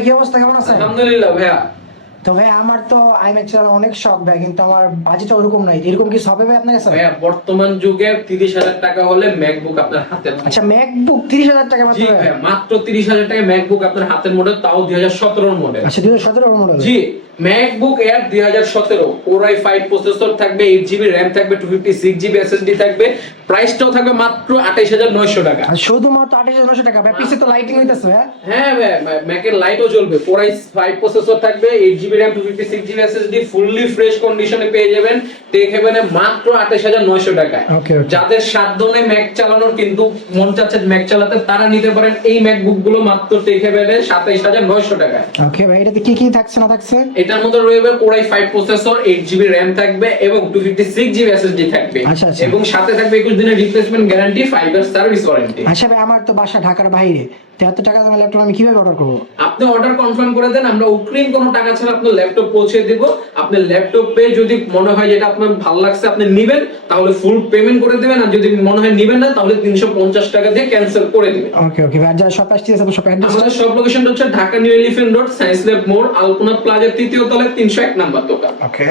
কি অবস্থা, কেমন আছেন? আলহামদুলিল্লাহ ভাইয়া। তো ভাই আমার তো আইম্যাক্স চালানোর অনেক শখ ভাই, কিন্তু আমার বাজেটটা ওরকম নাই। এরকম কি হবে ভাই আপনার কাছে? ভাইয়া বর্তমান যুগে 30,000 টাকা হলে ম্যাকবুক আপনার হাতের মুঠোয়। আচ্ছা, ম্যাকবুক 30,000 টাকা মাত্র? জি ভাইয়া, মাত্র 30,000 টাকায় ম্যাকবুক আপনার হাতের মুঠোয়, তাও 2017 মডেল। আচ্ছা, 2017 মডেল? জি, MacBook Air 2017 Core i5 processor থাকবে, 8GB র‍্যাম থাকবে, 256GB এসএসডি থাকবে। প্রাইসটাও থাকবে মাত্র 28,900 টাকা। আর শুধুমাত্র 28,900 টাকা ভাই? পিছে তো লাইটিং হইতাছে ভাই। হ্যাঁ ভাই, ম্যাকের লাইটও জ্বলবে। Core i5 প্রসেসর থাকবে, 8GB RAM, 256GB SSD, fully fresh কন্ডিশনে পেয়ে যাবেন টেক হেভেনে মাত্র 28,900 টাকায়। ওকে। যাদের সাধ্য নেই ম্যাক চালানোর কিন্তু মন চাচ্ছে ম্যাক চালাতে, তারা নিতে পারেন এই ম্যাকবুক গুলো মাত্র টেক হেভেনে 27,900 টাকায়। ওকে ভাই, এটাতে কি কি থাকছে না থাকছে? এটার মধ্যে রয়েছে Core i5 processor, 8GB RAM থাকবে এবং 256GB এসএসডি থাকবে। আচ্ছা, আচ্ছা। এবং সাথে থাকবে 21 দিনের replacement guarantee, 5 year service warranty. আচ্ছা ভাই, আমার তো বাসা ঢাকার বাইরে, 73 টাকা দামের ল্যাপটপ আমি কিভাবে অর্ডার করবো? আপনি অর্ডার কনফার্ম করে দেন, আমরা অগ্রিম কোনো টাকা ছাড়া আপনার ল্যাপটপ পৌঁছে দেব। আপনার ল্যাপটপ পেয়ে যদি মনে হয় যেটা আপনার ভালো লাগছে আপনি নেবেন, তাহলে ফুল পেমেন্ট করে দিবেন। আর যদি মনে হয় নেবেন না, তাহলে 350 টাকা দিয়ে ক্যান্সেল করে দিবেন। ওকে ওকে ভাই, যারা শপ আসছে শপ অ্যাড্রেস? আমাদের সব লোকেশনটা হচ্ছে Dhaka new elephant road, science lab মোড়, আলপনা প্লাজার 3য় তলায় 301 নাম্বার দোকান। ওকে।